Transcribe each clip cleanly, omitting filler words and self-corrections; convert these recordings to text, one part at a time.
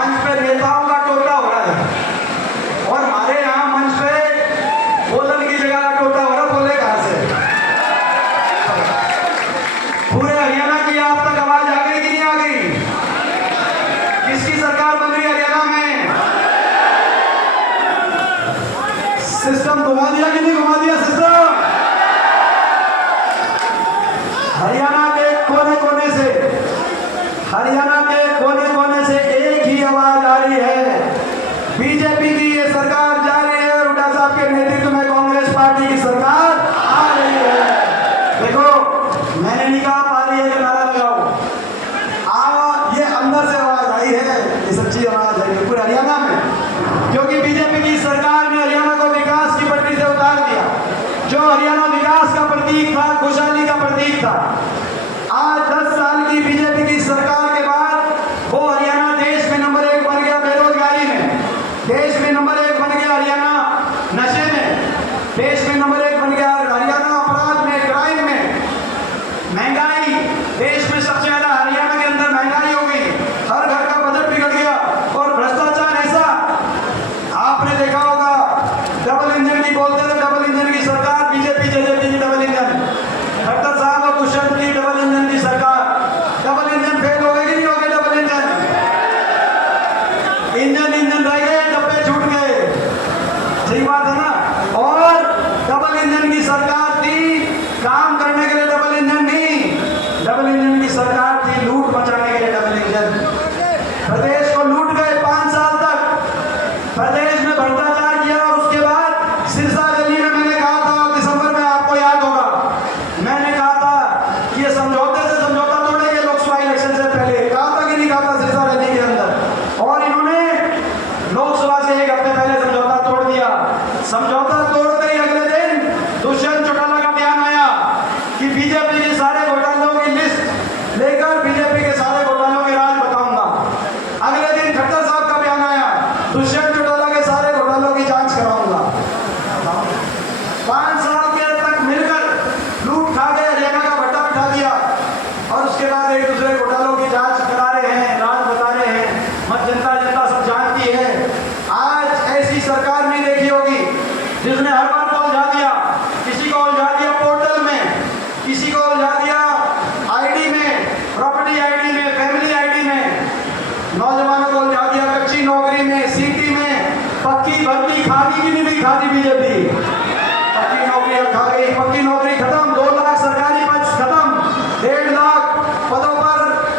मंच पे नेताओं का टोटा हो रहा है और हमारे यहाँ मंच पे बोलन की जगह का टोटा हो रहा है। बोले कहाँ से? पूरे हरियाणा की आप तक आवाज आ गई कि नहीं आ गई? किसकी सरकार बन रही है हरियाणा में? सिस्टम घुमा दिया कि नहीं घुमा दिया सिस्टम? हरियाणा के कोने कोने से, हरियाणा के कोने कोने से एक ही आवाज आ रही है, बीजेपी की ये सरकार जा रही है, हुड्डा साहब के नेतृत्व में कांग्रेस पार्टी की सरकार आ रही है। देखो, मैंने नहीं कहा पारी है कि नारा लगाओ, ये अंदर से आवाज आई है, ये सच्ची आवाज है पूरे हरियाणा में, क्योंकि बीजेपी की सरकार ने हरियाणा को विकास की पटरी से उतार दिया। जो हरियाणा विकास का प्रतीक था, खुशहाली का प्रतीक था, आज 10 साल की बीजेपी की सरकार के बाद वो हरियाणा देश में नंबर 1 बन गया बेरोजगारी में, देश में नंबर 1 बन गया हरियाणा नशे में, देश में नंबर 1 बन गया हरियाणा अपराध में, क्राइम में, महंगाई देश में सबसे ज्यादा हरियाणा के अंदर महंगाई हो गई, हर घर का बजट बिगड़ गया और भ्रष्टाचार ऐसा आपने देखा होगा। डबल इंजन की बोलते थे, डबल इंजन की सरकार, बीजेपी जेजेपी की डबल इंजन, खट्टर साहब और दुष्यंत की डबल इंजन की सरकार, डबल इंजन फेल हो गए कि नहीं हो गए? डबल इंजन रह गए, डब्बे छूट गए, सही बात है ना। और डबल इंजन की सरकार थी काम करने के लिए, डबल इंजन नहीं, डबल इंजन की सरकार थी लूट मचाने के लिए। डबल इंजन प्रदेश को लूट गए 5 साल तक, प्रदेश में भ्रष्टाचार किया और उसके बाद सिरसा रैली में मैंने कहा था, दिसंबर में आपको याद होगा, मैंने कहा था कि ये समझौते से समझौता तोड़ेंगे लोकसभा इलेक्शन से पहले, कहा था कि नहीं कहा था सिरसा रैली के अंदर, और इन्होंने लोकसभा से 1 हफ्ते पहले समझौता तोड़ दिया। समझौता तोड़ते ही अगले दिन दुष्यंत चौटाला का बयान आया कि बीजेपी के सारे घोटालों की लिस्ट लेकर बीजेपी के सारे घोटालों के राज बताऊंगा। अगले दिन खट्टर साहब का बयान आया, दुष्यंत चौटाला के सारे घोटालों की जांच कराऊंगा। 5 साल के तक मिलकर लूट खा गए, हरियाणा का भट्टा बिठा दिया और उसके बाद एक दूसरे घोटालों की जांच करा रहे हैं, राज बता रहे हैं, मत जनता सब जानती है। आज ऐसी सरकार नहीं देखी होगी जिसने हर बार को उलझा दिया, किसी को उलझा दिया पोर्टल में, किसी को उलझा दिया आईडी में, प्रॉपर्टी आईडी में, फैमिली आईडी में, नौजवानों को उलझा दिया कच्ची नौकरी में, सीटी में, पक्की भर्ती खादी की नहीं भी खादी बीजेपी, पक्की नौकरियां खा गई, पक्की नौकरी खत्म, 2 लाख सरकारी पद खत्म, 1.5 लाख पदों पर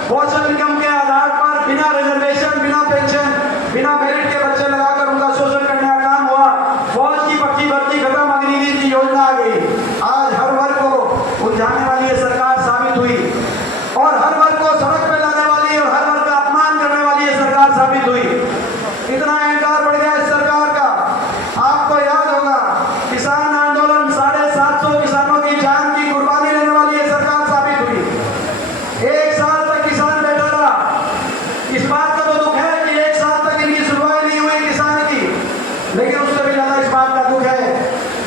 कौशल इनकम के आधार पर बिना रिजर्वेशन, बिना पेंशन, बिना मेरिट के बच्चे लगाकर उनका शोषण करने का काम हुआ। फौज की पक्की भर्ती खत्म, अग्निवीर की योजना आ गई। आज हर वर्ग को उलझाने वाली ये सरकार साबित हुई और हर वर्ग को सड़क पे लाने वाली और हर वर्ग का अपमान करने वाली ये सरकार साबित हुई। इतना अहंकार बढ़ गया इस सरकार का। आपको याद होगा किसान आंदोलन, 750 किसानों की जान की कुर्बानी लेने वाली ये सरकार साबित हुई। 1 साल तक किसान बैठा रहा। इस बात का तो दुख है कि 1 साल तक इनकी सुनवाई नहीं हुई किसान की, लेकिन उससे भी ज्यादा इस बात का दुख है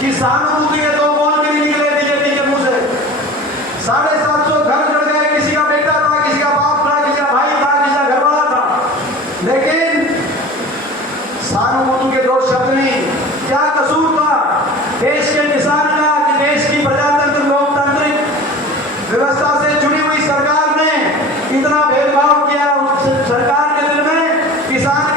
कि सहानुभूति के 2 बोल भी नहीं निकले बीजेपी के मुंह से। 750 घर जड़ गए, किसी का बेटा था, किसी का बाप था, किसी का भाई था, किसी का घरवाला था, लेकिन सहानुभूति के 2 शब्द नहीं। क्या कसूर था देश के किसान का कि देश की प्रजातंत्र लोकतांत्रिक व्यवस्था से जुड़ी हुई सरकार ने इतना भेदभाव किया? उस सरकार के दिल में किसान